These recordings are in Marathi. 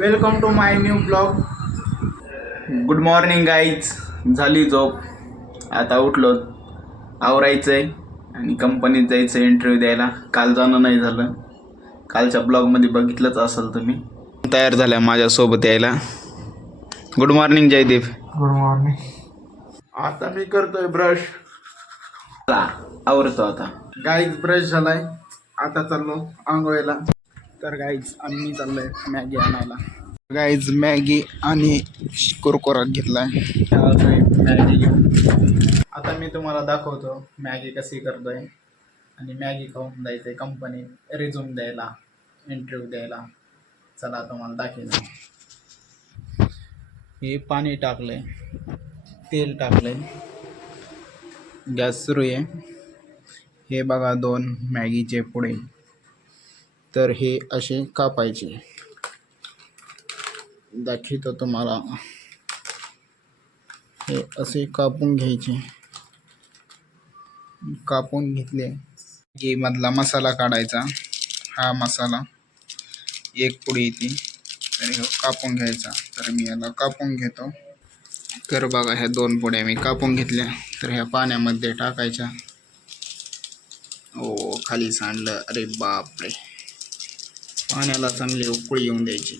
Welcome to my new blog. Good morning guys. झाली झोप, आता उठलो, आवरायचंय आणि कंपनीत जायचं इंटरव्ह्यू द्यायला. काल जाणं नाही झालं, कालच्या ब्लॉगमध्ये बघितलंच असेल तुम्ही. तयार झाल्या माझ्यासोबत यायला. Good morning Jaydeep. Good morning. आता मी करतोय ब्रश, आवरतो आता. गाईज ब्रश झालाय, आता चाललो आंघोळीला. तर गाईज आम्ही चाललोय मॅगी आणायला. गाईज मॅगी आणि कुरकुरा घेतलाय. मॅगी घेऊन आता मी तुम्हाला दाखवतो मॅगी कशी करतोय आणि मॅगी खाऊन जायचंय कंपनीत रिझ्यूम द्यायला, इंटरव्ह्यू द्यायला. चला तुम्हाला दाखवतो. हे पाणी टाकलंय, तेल टाकलंय, गॅस सुरू आहे. हे बघा 2 मॅगीचे पुडे. तर हे असे कापायचे, दाखवतो तुम्हाला. हे असे कापून घ्यायचे. कापून घेतले की मधला मसाला काढायचा. हा मसाला 1 पुडी येते, तर हे कापून घ्यायचा. तर मी याला कापून घेतो. तर बघा ह्या 2 पुड्या मी कापून घेतल्या. तर ह्या पाण्यामध्ये टाकायच्या. ओ खाली सांडलं, अरे बापरे. पाण्याला चांगली उकळी येऊन द्यायची.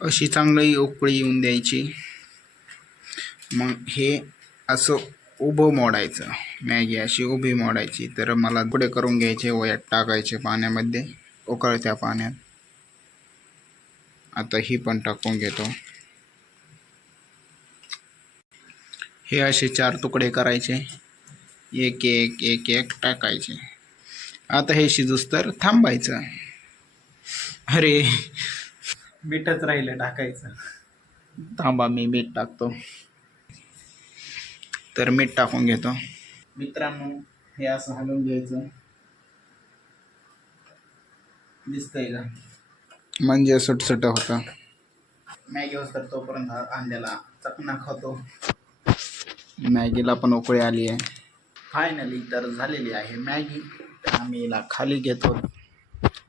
अशी चांगली उकळी येऊन द्यायची. मग हे असं उभं मोडायचं, मॅगी अशी उभी मोडायची. तर मला पुढे करून घ्यायचे, वयात टाकायचे पाण्यामध्ये, उकळत्या पाण्यात. आता ही पण टाकून घेतो. हे असे 4 तुकडे करायचे, एक एक एक एक टाकायचे. आता हे शिजूस तर थांबायचं. अरे मीठच राहिलं टाकायचं, थांबा मी मीठ टाकतो. तर मीठ टाकून घेतो. मित्रांनो हे असं हलवून घ्यायचं, दिसतंय का, म्हणजे सुटसुट होतं. मॅगी होतं तोपर्यंत अंड्याला चकना खातो. मॅगीला पण उकळी आली आहे फायनली. तर झालेली आहे मॅगी. आम्ही हिला खाली घेतो.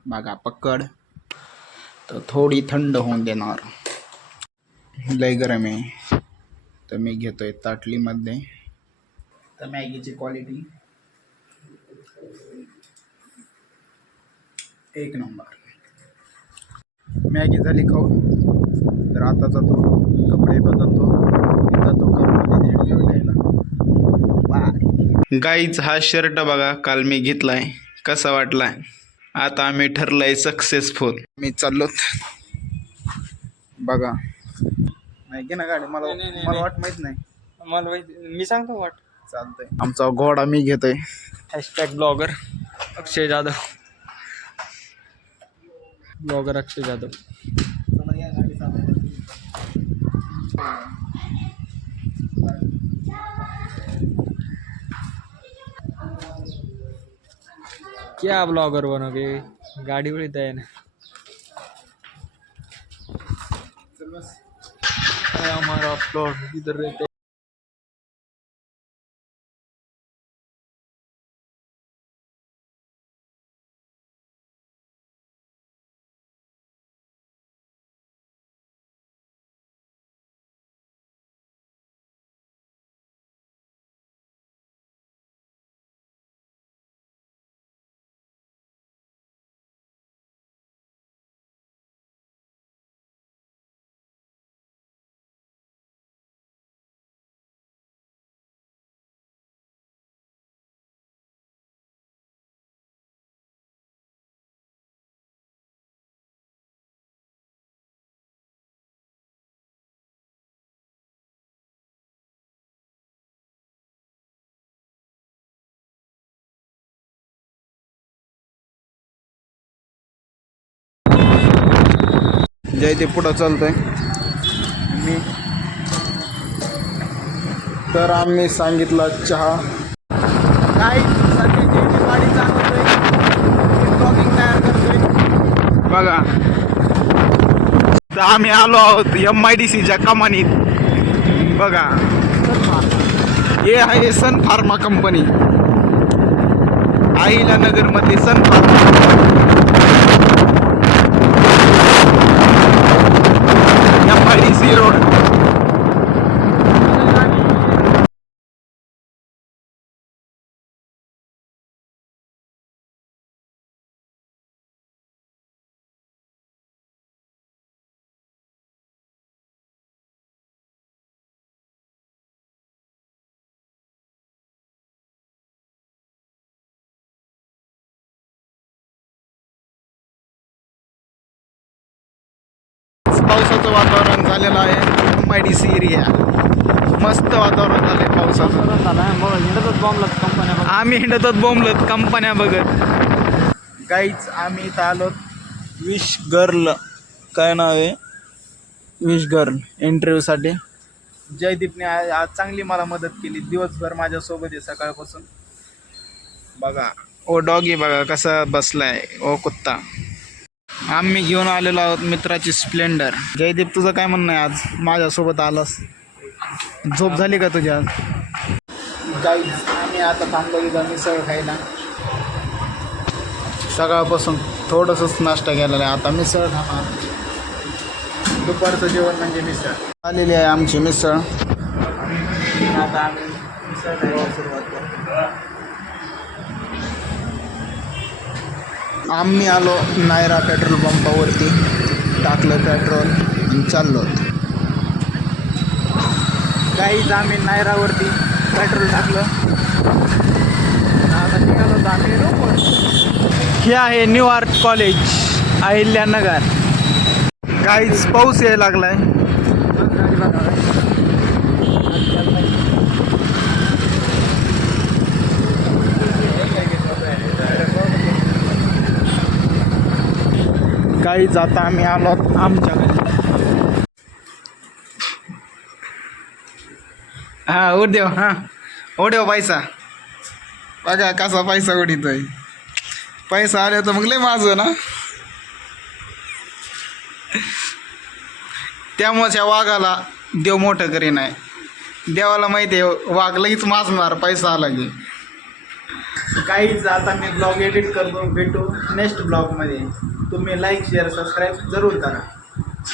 बघा पकड. तर थोडी थंड होऊन देणार, लय गरम आहे. तर मी घेतोय ताटलीमध्ये. तर मॅगीची क्वालिटी 1 नंबर. मॅगी झाली खाऊन. तर आता जातो, कपडे बदलतो, जातो कंपनीत इंटरव्ह्यू द्यायला. Bye guys. हा शर्ट बघा काल मी घेतलाय, कसा वाटलाय. आता आम्ही ठरलंय सक्सेसफुल. मी चाललो बघा. नाही घे ना गाडी. मला वाट माहित नाही. मला मी सांगतो वाट. चालतंय. आमचा घोडा मी घेतोय. #ब्लॉगर अक्षय जाधव. ब्लॉगर अक्षय जाधव. क्या ब्लॉगर बनोगे, गाड़ी बड़ी तय ना. हमारा प्लॉट इधर रहते. जय ते पुढं चालतंय मी. तर आम्ही सांगितला चहा. काय सध्याची गाडी चालवतोय, ब्लॉगिंग तयार करतोय बघा. तर आम्ही आलो आहोत MIDCच्या कमानीत. बघा हे आहे सन फार्मा कंपनी, अहिल्यानगरमध्ये सन फार्मा. पावसाचं वातावरण झालेलं आहे. MIDC एरिया मस्त वातावरण झालंय पावसाचं. आम्ही हिंडतात बोंबलत कंपन्या बघत. काहीच आम्ही इथं आलो विश गर्ल, काय नाव आहे, विश गर्ल इंटरव्ह्यूसाठी. जयदीपने आज चांगली मला मदत केली, दिवसभर माझ्यासोबत आहे सकाळपासून. बघा ओ डॉगी बघा कसा बसलाय, ओ कुत्ता. आम्ही घेऊन आलेलो आहोत मित्राची स्प्लेंडर. जयदीप तुझं काय म्हणणं आहे, आज माझ्यासोबत आलास, झोप झाली का तुझी आज? गाईज आम्ही आता थांबलो इथं मिसळ खायला. सकाळपासून थोडंसंच नाश्ता केलेला आहे, आता मिसळ खाणार. दुपारचं जेवण म्हणजे मिसळ. आलेली आहे आमची मिसळ. आता आम्ही मिसळ खायला सुरुवात करतो. आम्ही आलो नायरा पेट्रोल पंपावरती, टाकलं पेट्रोल आणि चाललो. काहीच आम्ही नायरावरती पेट्रोल टाकलं, आता निघालो तर आम्ही रोड. हे आहे न्यू आर्ट कॉलेज अहिल्यानगर. काहीच पाऊस यायला लागलाय. काहीच आता आम्ही आलो आमच्या घरी. हा उद्देव, हां ओढेव पैसा बघा कसा पैसा उडीतोय. पैसा आले तर मग लय माझं ना. त्यामुळे त्या वाघाला देव मोठं करी नाही. देवाला माहिती आहे वाघ लगेच माजणार पैसा आला की. काहीच आता मी ब्लॉग एडिट करतो. भेटू नेक्स्ट ब्लॉगमध्ये. तुम्ही लाईक शेअर सबस्क्राईब जरूर करा.